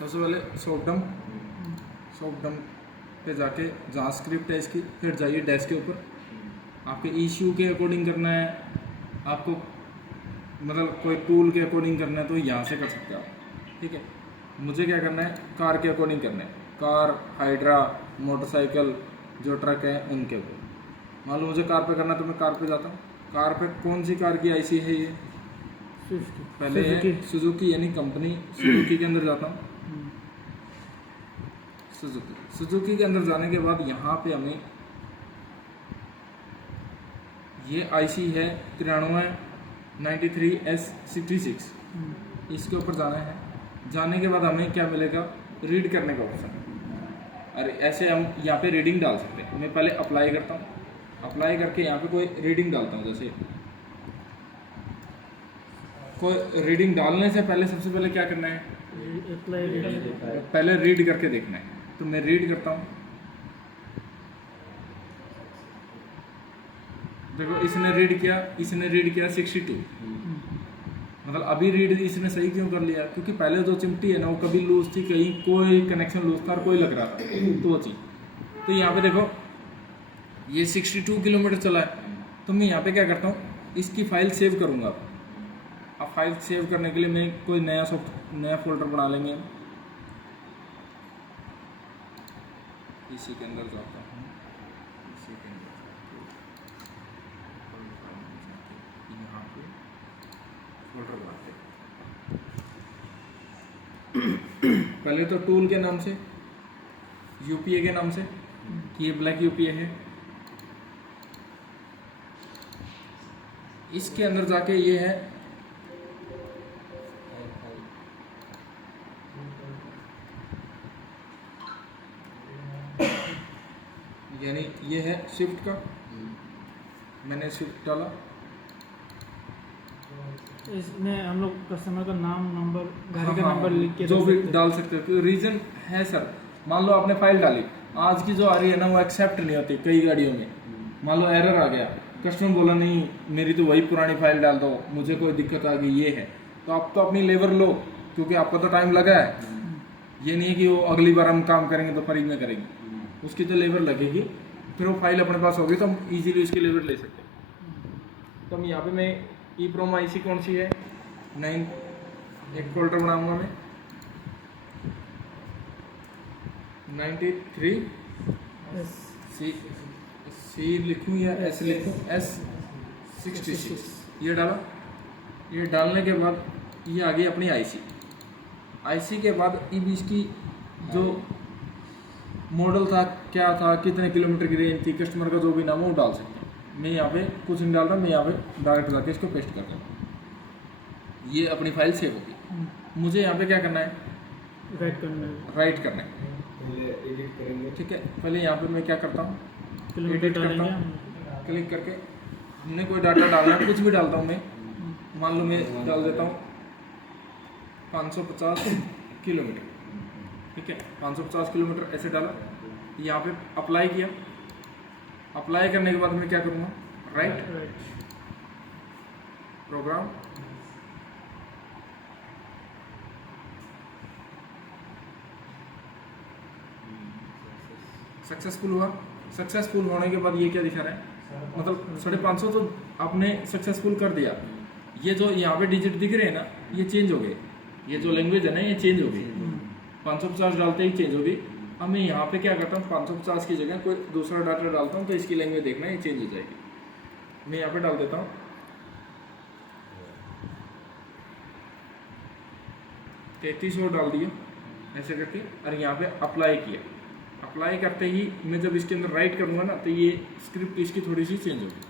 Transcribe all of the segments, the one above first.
सबसे पहले सॉफ्ट डम पे जाके जहाँ स्क्रिप्ट है इसकी, फिर जाइए डैश के ऊपर। आपके इश्यू के अकॉर्डिंग करना है, आपको मतलब कोई टूल के अकॉर्डिंग करना है तो यहाँ से कर सकते हो आप, ठीक है। मुझे क्या करना है, कार के अकॉर्डिंग करना है, कार, हाइड्रा, मोटरसाइकिल, जो ट्रक है उनके ऊपर। मान लो मुझे कार पे करना है तो मैं कार पे जाता हूँ। कार पे कौन सी कार की आईसी है ये, पहले है सुजुकी, यानी कंपनी सुजुकी के अंदर जाता हूँ। सुजुकी के अंदर जाने के बाद यहाँ पे हमें ये आईसी है 9393S66, इसके ऊपर जाना है। जाने के बाद हमें क्या मिलेगा, रीड करने का ऑप्शन। अरे ऐसे हम यहाँ पे रीडिंग डाल सकते हैं। मैं पहले अप्लाई करता हूँ, अप्लाई करके यहाँ पे कोई रीडिंग डालता हूँ। जैसे कोई रीडिंग डालने से पहले सबसे पहले क्या करना है, पहले रीड करके देखना है। तो मैं रीड करता हूँ, देखो इसने रीड किया 62। मतलब अभी रीड इसने सही क्यों कर लिया, क्योंकि पहले जो चिमटी है ना वो कभी लूज थी, कहीं कोई कनेक्शन लूज था और कोई लग रहा था, तो वो चीज़। तो यहाँ पे देखो ये 62 किलोमीटर चला है। तो मैं यहाँ पे क्या करता हूँ, इसकी फाइल सेव करूँगा। अब फाइल सेव करने के लिए मैं कोई नया फोल्डर बना लेंगे। इसी के अंदर जाता हूँ, इसी के अंदर यहाँ पे फोल्डर बनाते हैं। पहले तो टूल के नाम से, यूपीए के नाम से, कि ये ब्लैक यूपीए है। इसके अंदर जाके ये है यानी ये है स्विफ्ट का, मैंने स्विफ्ट डाला। इसमें हम लोग कस्टमर का नाम, नंबर, गाड़ी का नंबर लिख के जो भी डाल सकते हो। क्योंकि रीज़न है सर, मान लो आपने फाइल डाली, आज की जो आ रही है ना वो एक्सेप्ट नहीं होती कई गाड़ियों में। मान लो एरर आ गया, कस्टमर बोला नहीं मेरी तो वही पुरानी फाइल डाल दो, मुझे कोई दिक्कत आ गई, ये है। तो आप तो अपनी लेबर लो, क्योंकि आपका तो टाइम लगा है। ये नहीं है कि वो अगली बार हम काम करेंगे तो फ्री में करेंगे, उसकी तो लेबर लगेगी। फिर वो फाइल अपने पास होगी तो हम इजीली उसकी लेबर ले सकते हैं। तो हम यहाँ पे मैं EEPROM आईसी कौन सी है 9, एक फोल्डर बनाऊंगा मैं 93 सी लिखूँ या S लिखूँ, S66 ये डाला। ये डालने के बाद ये आ गई अपनी आईसी के बाद अब इसकी जो मॉडल था, क्या था, कितने किलोमीटर की रेंज थी, कस्टमर का जो भी नाम है वो डाल सकते हैं। मैं यहाँ पे कुछ नहीं डाल रहा, मैं यहाँ पे डायरेक्ट जाके इसको पेस्ट कर दूँ। ये अपनी फाइल सेव होगी। मुझे यहाँ पे क्या करना है, राइट करना है। एडिट करेंगे, ठीक है। पहले यहाँ पे मैं क्या करता हूँ, एडिट करता हूँ, क्लिक करके हमने कोई डाटा डालना है, कुछ भी डालता हूँ मैं। मान लो मैं डाल देता हूँ 550 किलोमीटर, ठीक है। 550 किलोमीटर ऐसे डाला, यहाँ पे अप्लाई किया। अप्लाई करने के बाद मैं क्या करूँगा, राइट प्रोग्राम, सक्सेसफुल हुआ। सक्सेसफुल होने के बाद ये क्या दिखा रहा है, मतलब 550 तो आपने सक्सेसफुल कर दिया। ये जो यहाँ पे डिजिट दिख रहे हैं ना, ये चेंज हो गए। ये जो लैंग्वेज है ना ये चेंज हो गई, 550 डालते ही चेंज हो गई। अब मैं यहाँ पे क्या करता हूँ, 550 की जगह कोई दूसरा डाटा डालता हूँ तो इसकी लैंग्वेज देखना ये चेंज हो जाएगी। मैं यहाँ पे डाल देता हूँ 3300 डाल दिया ऐसे करके, और यहाँ पे अप्लाई किया। अप्लाई करते ही मैं जब इसके अंदर राइट करूँगा ना तो ये स्क्रिप्ट इसकी थोड़ी सी चेंज होगी।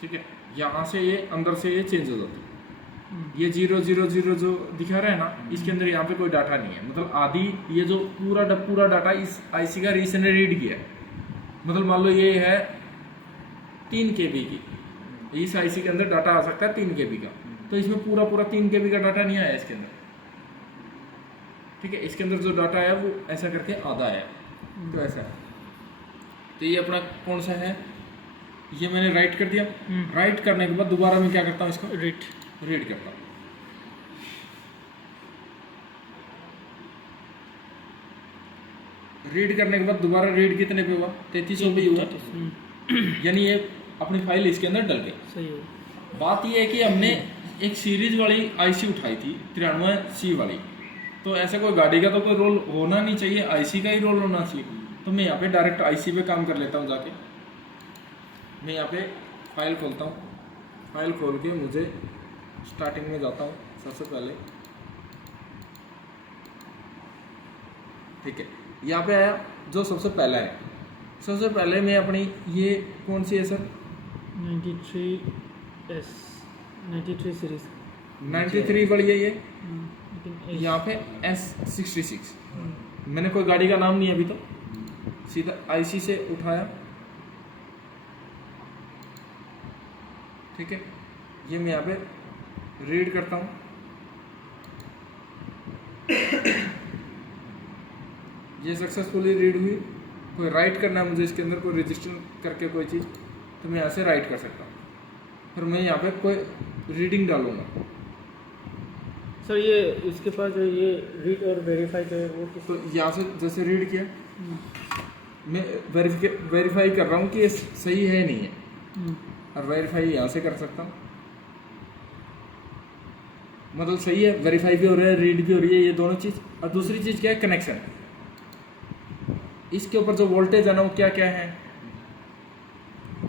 ठीक है, यहाँ से ये अंदर से ये चेंज हो जाती है। ये 000 जो दिखा रहा है ना, इसके अंदर यहाँ पे कोई डाटा नहीं है। मतलब आदि ये जो पूरा डाटा इस आईसी का इसने रीड किया है। मतलब मान लो ये है 3 KB की, इस आईसी के अंदर डाटा आ सकता है 3 KB का, तो इसमें पूरा 3 KB का डाटा नहीं आया इसके अंदर। ठीक है, इसके अंदर जो डाटा आया वो ऐसा करके आधा आया, तो ऐसा है। तो ये अपना कौन सा है, ये मैंने राइट कर दिया। हम्म। राइट करने के बाद दोबारा मैं क्या करता हूँ, इसको रीड। रीड करता हूँ। रीड करने के बाद दोबारा रीड कितने पे हुआ, 3300 पे ही हुआ। यानी ये अपनी फाइल इसके अंदर डल गई। सही है। बात ये है कि हमने एक सीरीज वाली आईसी उठाई थी 93C वाली, तो ऐसा कोई गाड़ी का तो कोई रोल होना नहीं चाहिए, आईसी का ही रोल होना चाहिए। तो मैं यहाँ पे डायरेक्ट आईसी पे काम कर लेता हूँ। जाके मैं यहाँ पे फाइल खोलता हूँ। फाइल खोल के मुझे स्टार्टिंग में जाता हूँ सबसे पहले, ठीक है। यहाँ पे आया जो सबसे पहला है, सबसे पहले मैं अपनी ये कौन सी है सर, 93S 93 सीरीज। 93 वाली है ये। लेकिन यहाँ पे S66, मैंने कोई गाड़ी का नाम नहीं है अभी तो, सीधा आईसी से उठाया, ठीक है। ये मैं यहाँ पे रीड करता हूँ। ये सक्सेसफुली रीड हुई। कोई राइट करना है मुझे इसके अंदर, कोई रजिस्टर करके कोई चीज़, तो मैं यहाँ से राइट कर सकता हूँ। फिर मैं यहाँ पे कोई रीडिंग डालूंगा। सर ये इसके पास जो ये रीड और वेरीफाई जो है वो किस। तो यहाँ से जैसे रीड किया, मैं वेरीफाई कर रहा हूँ कि ये सही है नहीं है, और वेरीफाई यहाँ से कर सकता हूँ। मतलब सही है, वेरीफाई भी हो रहा है, रीड भी हो रही है, ये दोनों चीज़। और दूसरी चीज़ क्या है, कनेक्शन। इसके ऊपर जो वोल्टेज है ना, वो क्या क्या है,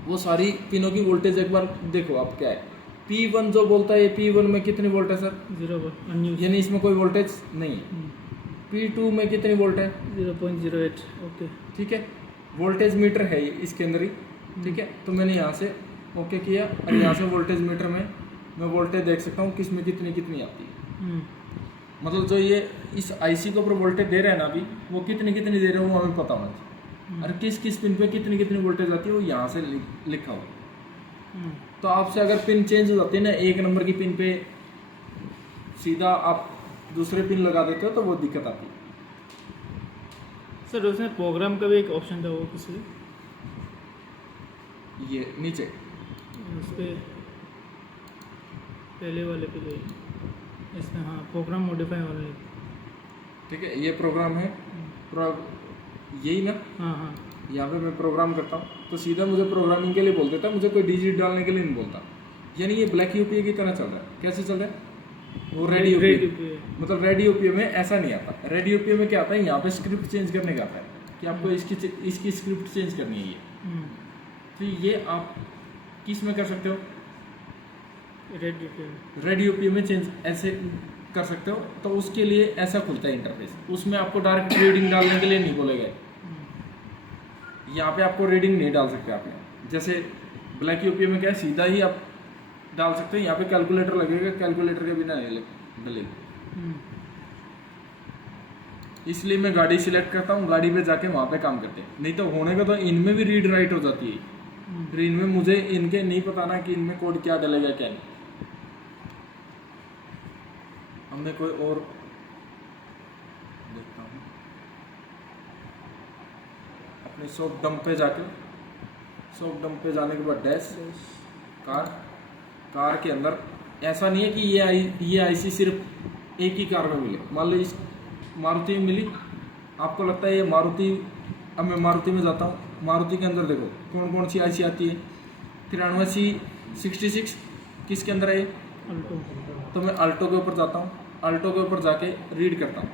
वो सारी पिनों की वोल्टेज एक बार देखो आप क्या है। P1 जो बोलता है, P1 में कितनी वोल्ट है सर, 0 यानी इसमें कोई वोल्टेज नहीं है। P2 में कितनी वोल्ट है, 0.08। ओके, ठीक है। वोल्टेज मीटर है ये इसके अंदर ही, ठीक है। तो मैंने यहाँ से ओके किया, और यहाँ से वोल्टेज मीटर में मैं वोल्टेज देख सकता हूँ किस में कितनी कितनी आती है। मतलब जो ये इस आईसी के ऊपर वोल्टेज दे रहा है ना अभी, वो कितनी कितनी दे रहा है वो हमें पता होना चाहिए, और किस किस पिन पे कितनी कितनी वोल्टेज आती है वो यहाँ से लिखा हुआ। तो आपसे अगर पिन चेंज हो जाती है ना, एक नंबर की पिन पे सीधा आप दूसरे पिन लगा देते हो, तो वो दिक्कत आती है। सर उसमें प्रोग्राम का भी एक ऑप्शन था, वो किसी ये नीचे उस पर पहले वाले पे जो इसमें, हाँ प्रोग्राम मॉडिफाई वाले, ठीक है। ये प्रोग्राम है यही ना, हाँ हाँ। यहाँ पे मैं प्रोग्राम करता हूँ, तो सीधा मुझे प्रोग्रामिंग के लिए बोल देता है, मुझे कोई डिजिट डालने के लिए नहीं बोलता। यानी ये ब्लैक यूपीए की तरह चल रहा है। कैसे चल रहा है, वो रेड यूपीए, मतलब रेड यूपीए में ऐसा नहीं आता। रेड यूपीए में क्या आता है, यहाँ पे स्क्रिप्ट चेंज करने का आता है कि आपको इसकी स्क्रिप्ट चेंज करनी है ये। तो ये आप किस में कर सकते हो, रेड यूपीए में चेंज ऐसे कर सकते हो। तो उसके लिए ऐसा खुलता है इंटरफेस, उसमें आपको डायरेक्ट रीडिंग डालने के लिए नहीं बोलेगा। यहाँ पे आपको रीडिंग नहीं डाल सकते आप यहाँ, जैसे ब्लैक यूपीए में क्या है, सीधा ही आप डाल सकते हो। यहाँ पे कैलकुलेटर लगेगा, कैलकुलेटर के बिना नहीं डलेगा। इसलिए मैं गाड़ी सिलेक्ट करता हूँ, गाड़ी पे जाके वहाँ पे काम करते हैं। नहीं तो होने का तो इनमें भी रीड राइट हो जाती है, फिर इनमें मुझे इनके नहीं पता ना कि इनमें कोड क्या डलेगा क्या नहीं। हमने कोई और देखता हूँ, अपने शॉप डंप पे जाके, शॉप डंप पे जाने के बाद डैश कार के अंदर ऐसा नहीं है कि ये आईसी सिर्फ एक ही कार में मिले। मान लो इस मारुति में मिली, आपको लगता है ये मारुति, अब मैं मारुति में जाता हूँ, मारुति के अंदर देखो कौन कौन सी आईसी आती है। 93C66 किसके अंदर है ये, अल्टो। तो मैं अल्टो के ऊपर जाता हूँ, अल्टो के ऊपर जाके रीड करता हूँ।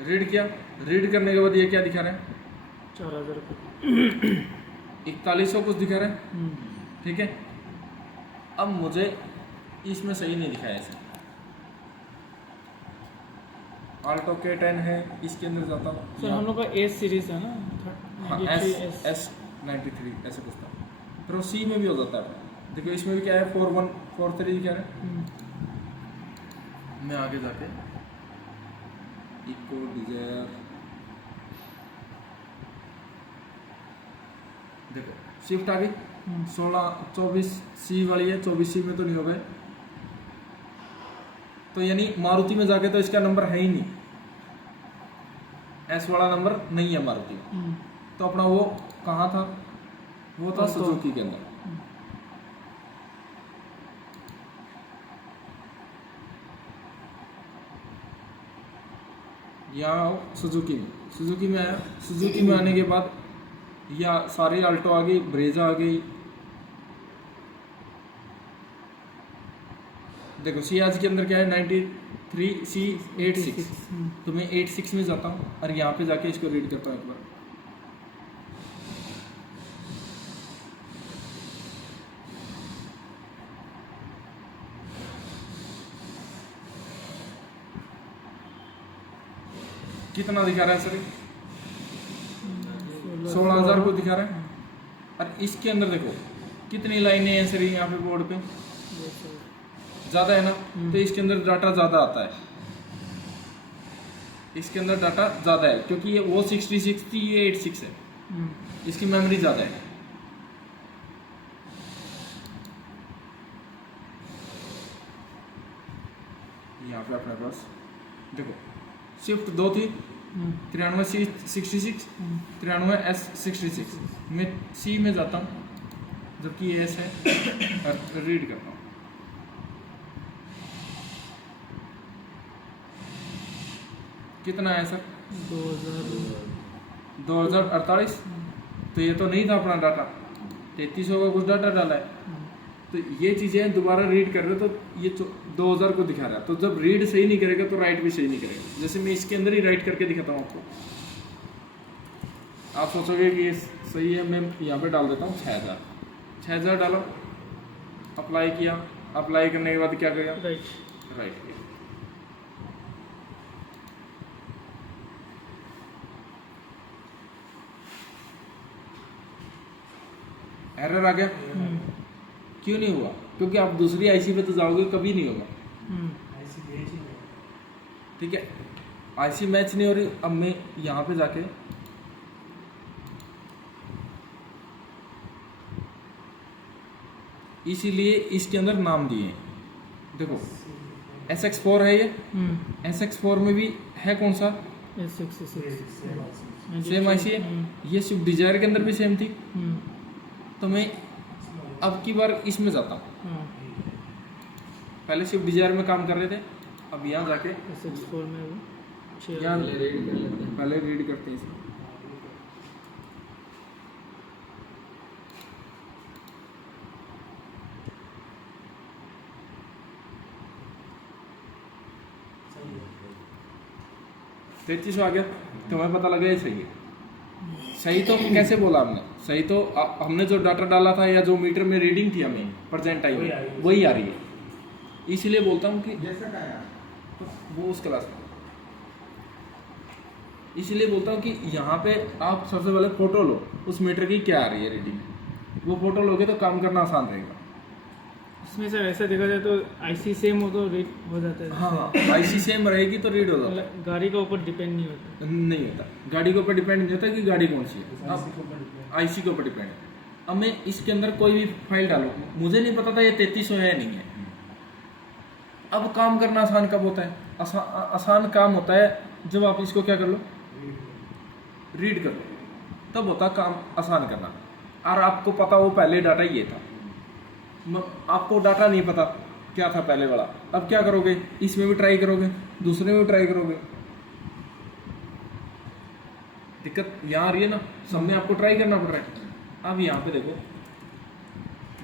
रीड किया, रीड करने के बाद ये क्या दिखा रहा है, 4000 रुपये, 4100 कुछ दिखा रहा है, ठीक है। अब मुझे इसमें सही नहीं दिखाया ऐसे, आल्टो K10 है, इसके अंदर जाता हूँ। सर हम लोग का एस सीरीज है ना, हाँ, 93S। S93 ऐसे कुछ था। फिर वो C में भी हो जाता है। देखो इसमें भी क्या है, 4143 क्या है। मैं आगे जाके इको डिजायर देखो शिफ्ट आ गई, 16 24C वाली है, 24C में तो नहीं हो गए, तो यानी मारुति में जाके तो इसका नंबर है ही नहीं, एस वाला नंबर नहीं है मारुति में। तो अपना वो कहाँ था, वो था सुजुकी के अंदर। यहाँ आओ सुजुकी में, सुजुकी में आया, सुजुकी में आने के बाद या सारी अल्टो आ गई, ब्रेजा आ गई। देखो सियाज के अंदर क्या है 93C86, तो मैं 86 में जाता हूँ और यहाँ पे जाके इसको रीड करता हूँ एक बार। कितना दिखा रहा है सर, 16,000 को दिखा रहा है। और इसके अंदर देखो कितनी लाइनें हैं सर यहाँ पे बोर्ड पे, ज़्यादा है ना, तो इसके अंदर डाटा ज़्यादा आता है, इसके अंदर डाटा ज़्यादा है क्योंकि ये वो 66 थी, ये 86 है, इसकी मेमोरी ज़्यादा है। यहाँ पे अपने पास देखो शिफ्ट 2 थी, 93C66, 93S66, मैं C में जाता हूँ जबकि ये S है और रीड करता हूँ। कितना है सर, 2048, तो ये तो नहीं था अपना डाटा, 3300 का कुछ डाटा डाला है। तो ये चीज़ें दोबारा रीड कर रहे हो तो ये 2000 को दिखा रहा है, तो जब रीड सही नहीं करेगा तो राइट भी सही नहीं करेगा। जैसे मैं इसके अंदर ही राइट करके दिखाता हूँ आपको, आप सोचोगे कि ये सही है, मैं यहाँ पे डाल देता हूँ 6000 डाला, अप्लाई किया, अप्लाई करने के बाद क्या करेगा, राइट किया। एरर आ गया, क्यों नहीं हुआ, क्योंकि आप दूसरी आईसी पे तो जाओगे कभी नहीं होगा। ठीक है, आईसी मैच नहीं हो रही। अब मैं यहाँ पे जाके इसीलिए इसके अंदर नाम दिए हैं। देखो SX4 है, ये SX4 में भी है कौन सा, सेम आईसी है। ये स्विफ्ट डिजायर के अंदर भी सेम थी, तो मैं अब की बार इसमें जाता हूँ। पहले स्विफ्ट डिजायर में काम कर रहे थे, अब यहाँ जाके SX4 में वो यहाँ पहले रीड करते हैं इसमें। तैतीस आ गया, तो हमें पता लगा ये सही है। सही तो कैसे बोला हमने, सही तो हमने जो डाटा डाला था या जो मीटर में रीडिंग थी हमें प्रेजेंट टाइम में वही आ रही है। इसीलिए बोलता हूँ कि वो उस क्लास में, इसीलिए बोलता हूँ कि यहाँ पे आप सबसे पहले फ़ोटो लो उस मीटर की क्या आ रही है रीडिंग, वो फ़ोटो लोगे तो काम करना आसान रहेगा। इसमें सर ऐसा देखा जाए तो आईसी सेम हो तो रीड हो जाता है। हाँ, आईसी सेम रहेगी तो रीड हो जाता है, गाड़ी के ऊपर डिपेंड नहीं होता। नहीं होता, गाड़ी के ऊपर डिपेंड नहीं होता कि गाड़ी कौन सी है, आईसी के ऊपर डिपेंड है। अब मैं इसके अंदर कोई भी फाइल डालूँ, मुझे नहीं पता था ये 3300 है नहीं है। अब काम करना आसान कब होता है, आसान काम होता है जब आप इसको क्या कर लो, रीड कर लो, तब होता काम आसान करना। और आपको पता वो पहले डाटा ये था, आपको डाटा नहीं पता क्या था पहले वाला, अब क्या करोगे, इसमें भी ट्राई करोगे, दूसरे में भी ट्राई करोगे। दिक्कत यहाँ आ रही है ना, सब में आपको ट्राई करना पड़ रहा है। अब यहाँ पे देखो,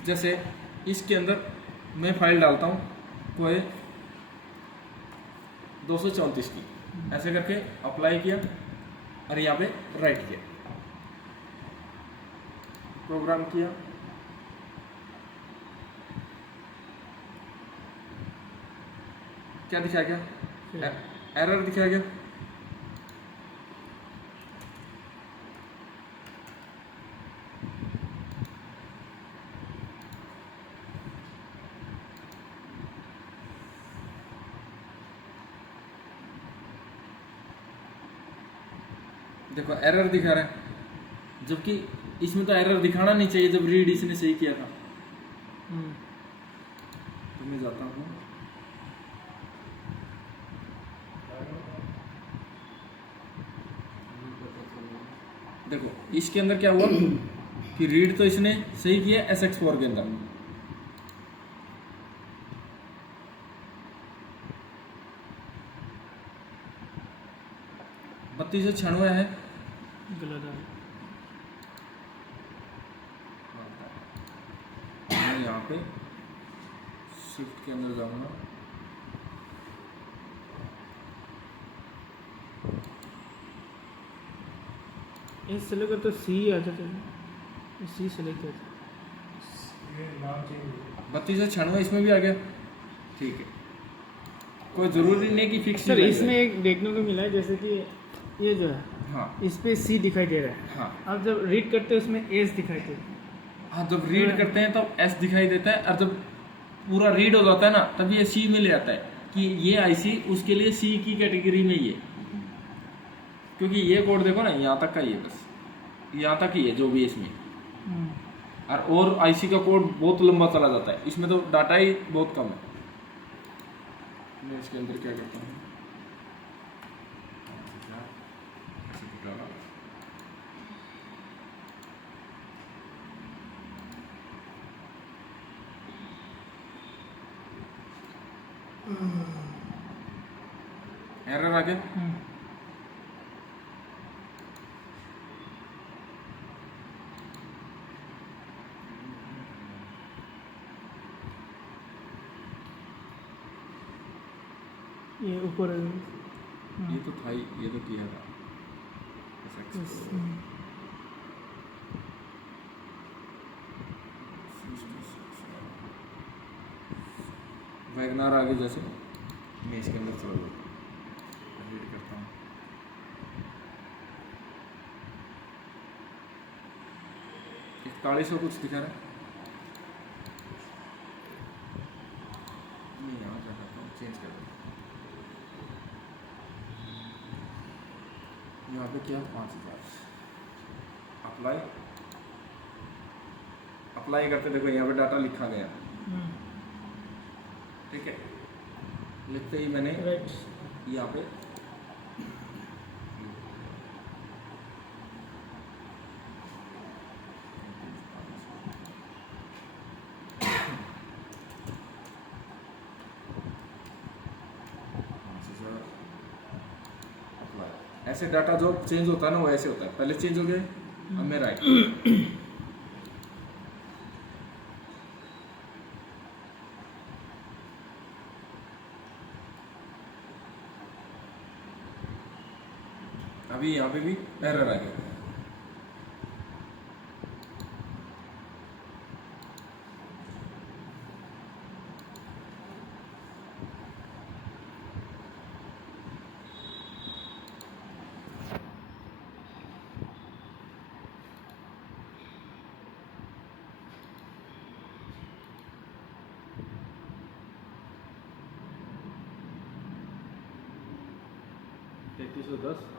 जैसे इसके अंदर मैं फाइल डालता हूँ कोई 234 की, ऐसे करके अप्लाई किया और यहाँ पे राइट किया, प्रोग्राम किया, क्या दिखाया गया, एरर दिखाया गया। देखो एरर दिखा रहा है, जबकि इसमें तो एरर दिखाना नहीं चाहिए जब रीड इसने सही किया था। तो मैं जाता हूँ देखो इसके अंदर क्या हुआ कि रीड तो इसने सही किया SX4 के अंदर, बत्तीस सौ छियानवे है। गलत है। मैं यहाँ पे शिफ्ट के अंदर जाऊंगा, ये सेलेक्ट कर तो सी आ जाता है, सी सेलेक्ट करते। ये नाम चेंज 3296 इसमें भी आ गया, ठीक है। कोई ज़रूरी नहीं कि फिक्स सर इसमें एक देखने को मिला है, जैसे कि ये जो है हाँ इस पे सी दिखाई दे रहा है, हाँ आप जब रीड करते हैं उसमें एस दिखाई दे रहा है। हाँ, जब रीड करते हैं तब S दिखाई देता है, और जब पूरा रीड हो जाता है ना तब ये C में ले आता है कि ये IC उसके लिए C की कैटेगरी में ही है, क्योंकि ये कोड देखो ना यहाँ तक का ही है, बस यहाँ तक ही है जो भी है इसमें, और IC का कोड बहुत लंबा चला जाता है, इसमें तो डाटा ही बहुत कम है। मैं इसके अंदर क्या करता हूँ, एरर आ गया। ये ऊपर ये तो था ही, ये तो किया था वैगनार आगे, जैसे मैं इसके अंदर चला जाता हूँ, रीड करता हूँ, इकतालीस सौ कुछ दिखा रहा है। मैं यहाँ क्या करता हूँ, चेंज कर देता हूँ, यहाँ पे क्या 5000 अप्लाई, अप्लाई करते देखो यहाँ पे डाटा लिखा गया, ठीक है। लिखते ही मैंने राइट। यहाँ पे अप्लाई, ऐसे डाटा जो चेंज होता है ना वो ऐसे होता है, पहले चेंज हो गया, अब मैं राइट, अभी यहाँ पे भी एरर आ गया। तैतीस सौ 10 है